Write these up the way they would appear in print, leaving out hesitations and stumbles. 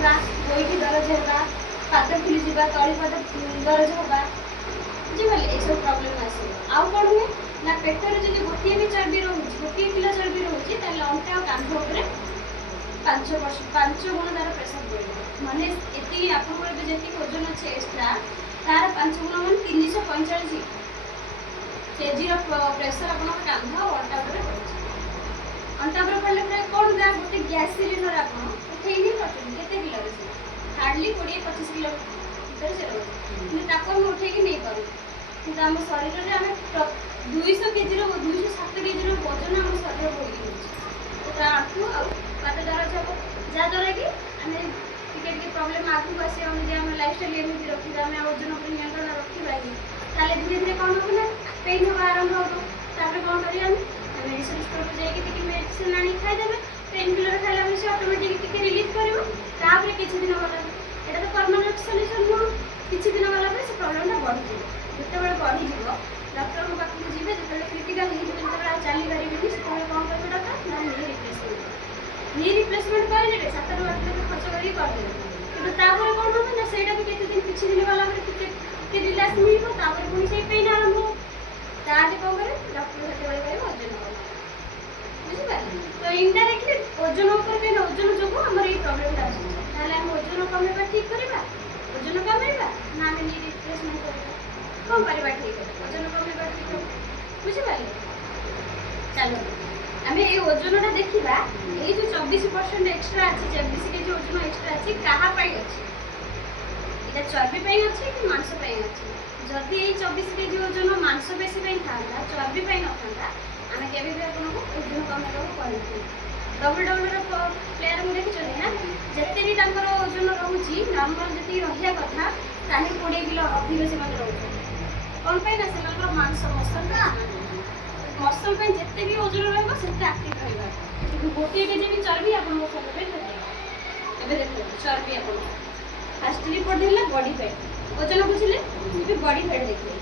फुलिजा गोईठी दरज होगा पाद फुलिजा तली पाद दरज होगा बुझिपारे ये सब प्रोब्लेम आस आउ कौन हुए ना पेटर जब गोटे भी चर्बी रोचे गोटे किलो चर्बी रोचे अंटा और कांध उपर 5 गुण तार प्रेसर पड़े माने ये आपको जी ओजन अच्छे एक्सट्रा तार 5 गुण मान 345 केजी प्रेसर आप कांध और अंटा पर पड़े अंटा पर पड़े कौन ना गोटे गैस सिलिंडर आप उठे नहीं पार्टी के किलो हार्डली 20-25 किलो भर से रोचे उठे नहीं पार कि आम शरीर में आम 200 केजी 207 केजी वजन आम शरीर बोली होता आंठू आ पाद दरज हम जहाँद्वारा कि आम प्रोब्लेम आगू आस लाइफस्टाइल एमती रखा आम ओजन पर नियंत्रण रखी ताले धीरे धीरे कौन हम ना पेन हाँ आरंभ हो कौन करें मेडिसिन स्टोर को जाकि मेडिसिन आनी खाईदे पेन किलर खाला से ऑटोमेटिक रिलीफ कर किसी दिन गला यहाँ तो परमानेंट सल्यूशन नुह किसी दिन गला से प्रोब्लेम बढ़ी जिते बढ़ी डॉक्टर को पाखक जी जो क्रिटिकाल हो चली पारे से कौन करेंगे डॉक्टर ना नी रिप्लेसमेंट करेंगे 7 ରୁ 8 लाख खर्च करके करदे कि तापर कौन हम ना से किसी दिन गला रिलैक्स मिल पुणी से पेन आरंभ हो ताकि कौन करें डॉक्टर से ओजन बुझिपारे तो इनडायरेक्टली ओजन ओजन जो आम ये प्रोब्लेम आम ओजन कमेबा ठीक करवा ओजन कमेबा ना आम नी रिप्लेसमेंट करवा कौन करवा ठीक ओजन कमेबा ठीक बुझिपारे चलो आम ये ओजन देखा ये जो 24% एक्सट्रा अच्छी 24 केजी ओजन एक्सट्रा अच्छी क्या अच्छी ये चर्बी अच्छी कि मांस अच्छी जदि ये 24 केजी ओजन मांसपेशी था चर्बी ना आम के भी आपको ओजन कमेबा कहते WWE प्लेयर को देखते ना जिते भी ओजन रोचे नॉर्मल जी रहा कथा ताकि 20 किलो अधिक से रोचे कौन पे ना से मांस मसल जिते भी ओजन रही आक्टिव रहा गोटे केजी भी चर्बी आप देखो चर्बी आप फास्ट रिपोर्ट है बॉडी फैट ओजन बुझे बॉडी फैट देखिए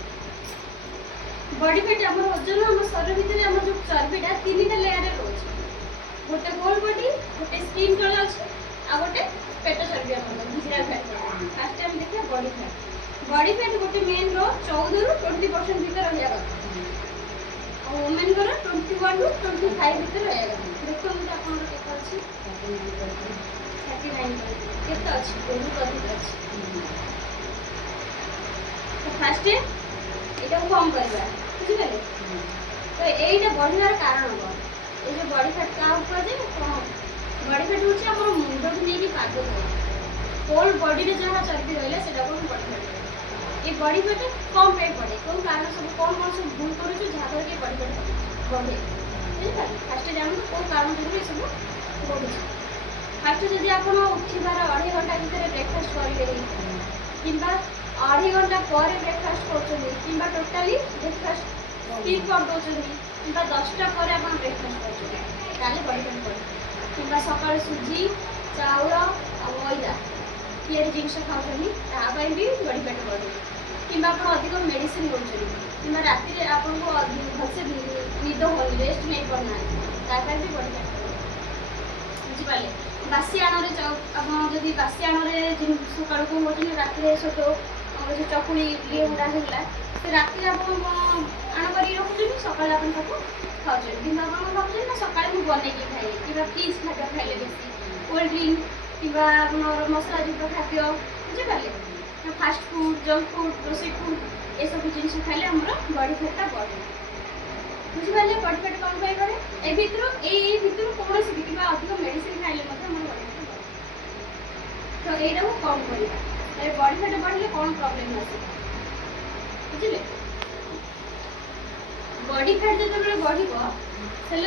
बॉडी फैट आम ओजन आम शरीर भितर आम जो चर्बीटा 3टा लेयर रोचे गोटे होल बॉडी गोटे स्किन तले अच्छे आ गोटे पेट चर्बी भिजरा फैट फास्ट आम देखिए बॉडी फैट गोटे मेन रो 14 ରୁ 20% भीतर रहा कथा वुमेन को 21 ରୁ 25 भीतर रहा देखो आप केते अच्छी बहुत अधिक अच्छी तो फास्ट यहाँ कम करवा बुझे तो यहीटा बढ़ार कारण कौन ये जो बॉडी फैट क्या कहे बॉडी फैट हूँ मुंड को लेकिन पाद होल बॉडी में जहाँ चर्बी रहा है बॉडी फैट ये बॉडी फैट कम पे पड़े कौन कारण सब कौन कौन सब भूल कर जहाँद्वारा कि बॉडी फैट बढ़े बुझे फास्ट जानते कौन कारण जो सब बढ़ुच्छे फास्ट जब आप उठार 2.5 घंटा भितर ब्रेकफास्ट करेंगे कि 2.5 घंटा पर ब्रेकफास्ट कर टोटाली ब्रेकफास्ट स्किप करदे कि 10टा पर आप ब्रेकफास्ट करें बॉडी फैट पड़े कि सकाल सुजी चाउल और मैदा या जिनस खाऊँ भी बॉडी फैट बढ़े कि अधिक मेडिसिन कि राति आपको भलसे निद हो रेस्ट नहीं करना भी बॉडी फैट बुझिपारे बासी आण जदि बासी आण सका को रात छोट जो चकुड़ी ये गुड़ा होगा से राति आप आण कर रखुन सका आप खाऊे कि खाऊे ना सका बनई खाए कि फ्रिज खाद्य खाइले बेसी कोल्ड ड्रिंक कि मसलायुक्त खाद्य बुझिपारे fast food junk food processed food ये सब जिन खाइले आम बॉडी फैटा बढ़े बुझिपारे बॉडी फैट कौन पे करे ए भितर कौन भी कि अधिक मेडिसिन खाइले बॉडी फैट तो यहाँ कम करवा बॉडी फैट बढ़े कौन प्रोब्लेम आसे बुझे बॉडी फैट जो बढ़ से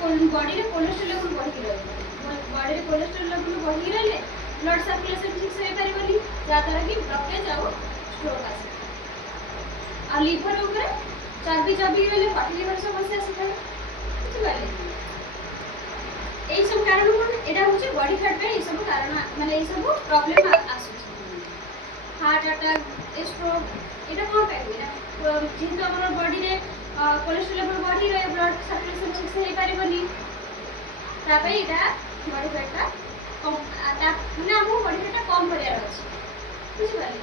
कौन बॉडी में कोलेस्ट्रोल लेवल बढ़ी रही बॉडी में कोलेस्ट्रोल लेवल बढ़ी रही ब्लड सर्कुलेशन ठीक से पारे जहाँद्वारा कि ब्लकेज आउ स्ट्रोक आसे आ लिवर उपर चर्बी जबिक रही फैटी लिवर समस्या आसाए बुझिपारे यही सब कारण कौन यहाँ हूँ बॉडी फैट पे सब कारण माने सब प्रॉब्लम आसूँ हार्ट अटैक स्ट्रोक यहाँ कौन पाए जेहेतु आम बॉडी में कोलेस्ट्रोल लेवल बढ़ी रहे ब्लड सर्कुलेशन ठीक से हो पारे यहाँ बॉडी फैटा कम ମାନେ ଆମକୁ ବଡି ଫ୍ୟାଟଟା କମ୍ କରିବାର ଅଛି ବୁଝିପାରିଲେ।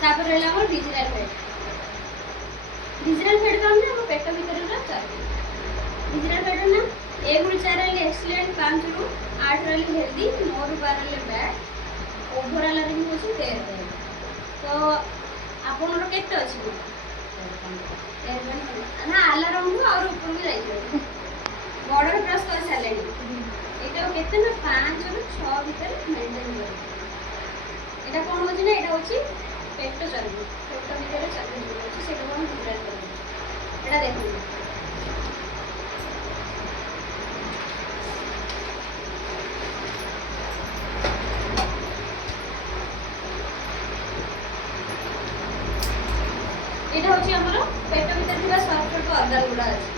ତାପରେ ରହିଲା ଆମର ଭିଜରାଲ ଫ୍ୟାଟ। ଭିଜରାଲ ଫ୍ୟାଟ କଣ ନା ଆମ ପେଟ ଭିତରର ଚର୍ବି। ଭିଜରାଲ ଫ୍ୟାଟ ନା 1 ରୁ 4 ରହିଲେ ଏକ୍ସଲେଣ୍ଟ, 5 ରୁ 8 ରହିଲେ ହେଲ୍ଦି, 9 ରୁ 12 ରହିଲେ ବ୍ୟାଡ୍, ଓଭରାଲ ରେ ବି ହଉଛି 13 ରହିଲେ। ତ ଆପଣଙ୍କର କେତେ ଅଛି ନା ଆଲାର୍ମକୁ ଆହୁରି ଉପରକୁ ଯାଇଥିବ ବର୍ଡର କ୍ରସ୍ କରି ସାରିଲେଣି। ଏଇଟା କେତେ ନା 5 ରୁ 6 ଭିତରେ ମେଣ୍ଟେନ୍ କରିବ। ଏଇଟା କ'ଣ ହେଉଛି ନା ଏଇଟା ହେଉଛି ପେଟ ଚର୍ବି, ପେଟ ଭିତରେ ଚର୍ବି ହେଉଛି ସେଇଟାକୁ ଆମେ ଭିଜରାଲ କରିବୁ। ଏଇଟା ଦେଖନ୍ତୁ এটা হচ্ছে আমার পেট ভিতরে থাকা সফট সফট অর্গান গুড়া আছে।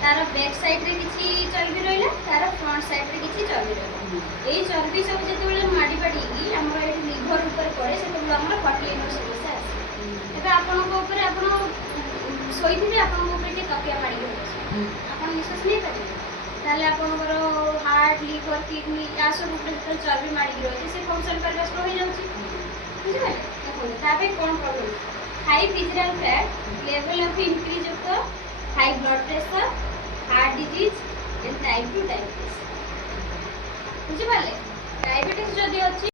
তার ব্যাক সাইডে কিছু চর্বি রহিলা, তার ফ্রন্ট সাইডে কিছু চর্বি রহিলা। এই চর্বি সব যেতবে মাড়ি পাড়িকি আমার এটি লিভর উপরে পড়ে সেতবে আমার ফ্যাটি লিভর সমস্যা আসে। এবার আপনার উপরে আপনার শোইথিবে আপনার উপরে টিকে তকিয়া মাড়ি রয়েছে, আপনার নিশ্বাস নেই পারিবে, তাহলে আপনার হার্ট, লিভর, কিডনি या सब উপরে যেতে চর্বি মাড়ি রয়েছে সে ফংশন করা স্লো হয়ে যাচ্ছে বুঝিপারে। দেখুন তারপরে কোন problem high visceral fat, level of increase of high blood pressure, heart disease and type 2 diabetes बुझिपारे। डायबिटीज जदि अच्छी